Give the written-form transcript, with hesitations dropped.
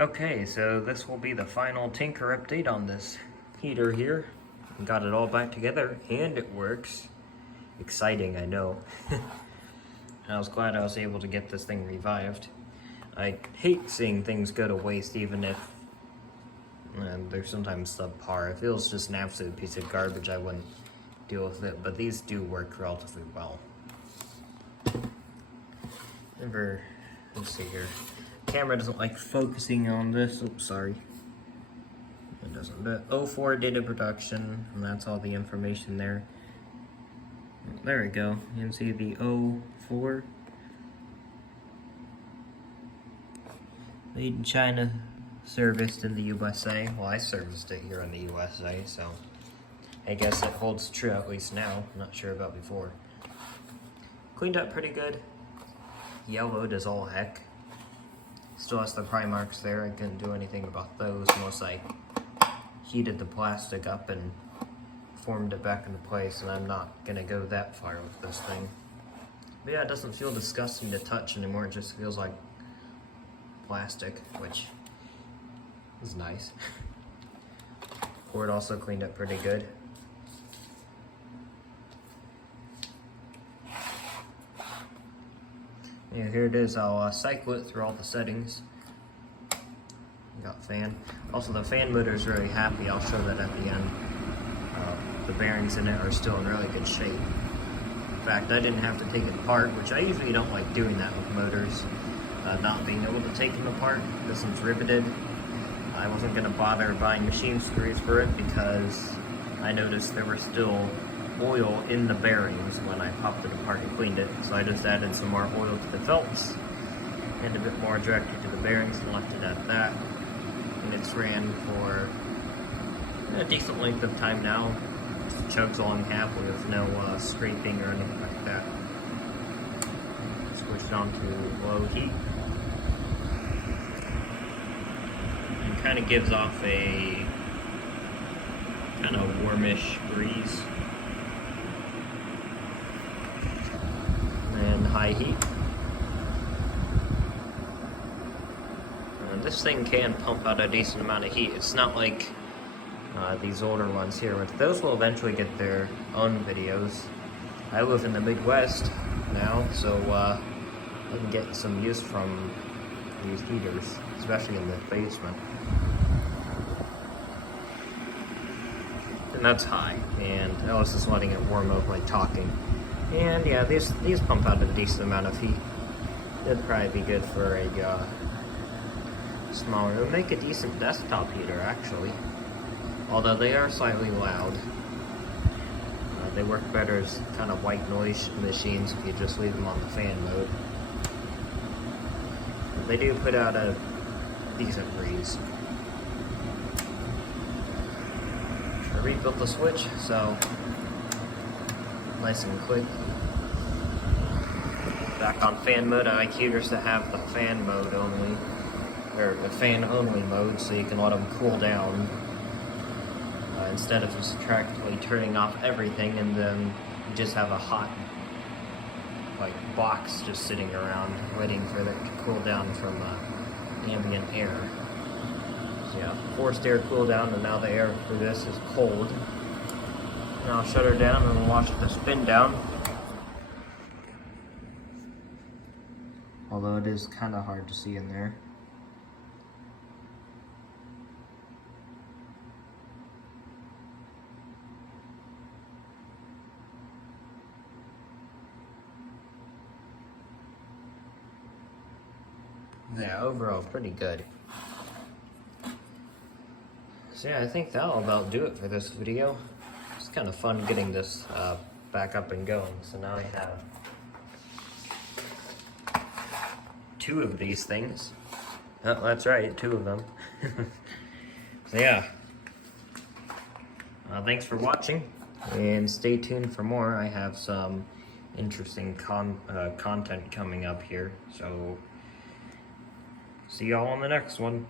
Okay, so this will be the final tinker update on this heater here. Got it all back together and it works. Exciting, I know. I was glad I was able to get this thing revived. I hate seeing things go to waste even if they're sometimes subpar. If it was just an absolute piece of garbage, I wouldn't deal with it, but these do work relatively well. Let's see here. Camera doesn't like focusing on this. Oops, sorry. It doesn't. But 04 data production, and that's all the information there. There we go. You can see the 04. Made in China, serviced in the USA. Well, I serviced it here in the USA, so I guess it holds true at least now. I'm not sure about before. Cleaned up pretty good. Yellowed as all heck. Still has the pry marks there. I couldn't do anything about those unless I heated the plastic up and formed it back into place, and I'm not gonna go that far with this thing. But yeah, it doesn't feel disgusting to touch anymore. It just feels like plastic, which is nice. Cord also cleaned up pretty good. Yeah, here it is. I'll cycle it through all the settings. Got fan. Also, the fan motor is really happy. I'll show that at the end. The bearings in it are still in really good shape. In fact, I didn't have to take it apart, which I usually don't like doing that with motors. Not being able to take them apart. This one's riveted. I wasn't going to bother buying machine screws for it because I noticed there were still oil in the bearings when I popped it apart and cleaned it. So I just added some more oil to the felts and a bit more directly to the bearings and left it at that. And it's ran for a decent length of time now. It chugs along happily with no scraping or anything like that. Switch it on to low heat. And kind of gives off a kind of warmish breeze. And high heat. This thing can pump out a decent amount of heat. It's not like these older ones here, but those will eventually get their own videos. I live in the Midwest now, so I can get some use from these heaters, especially in the basement. And that's high, and I was just letting it warm up by talking. And yeah, these pump out a decent amount of heat. It'd probably be good for a smaller. It would make a decent desktop heater, actually. Although they are slightly loud. They work better as kind of white noise machines if you just leave them on the fan mode. But they do put out a decent breeze. I rebuilt the switch, so nice and quick. Back on fan mode. I like heaters that have the fan mode only, or the fan only mode, so you can let them cool down instead of just practically turning off everything and then you just have a hot box just sitting around waiting for it to cool down from ambient air. So yeah, forced air cool down, and now the air for this is cold. And I'll shut her down and watch the spin down. Although it is kind of hard to see in there. Yeah, overall pretty good. So yeah, I think that'll about do it for this video. It's kind of fun getting this back up and going. So now I have 2 of these things. Oh, that's right, 2 of them. So yeah. Thanks for watching, and stay tuned for more. I have some interesting content coming up here, so see y'all on the next one.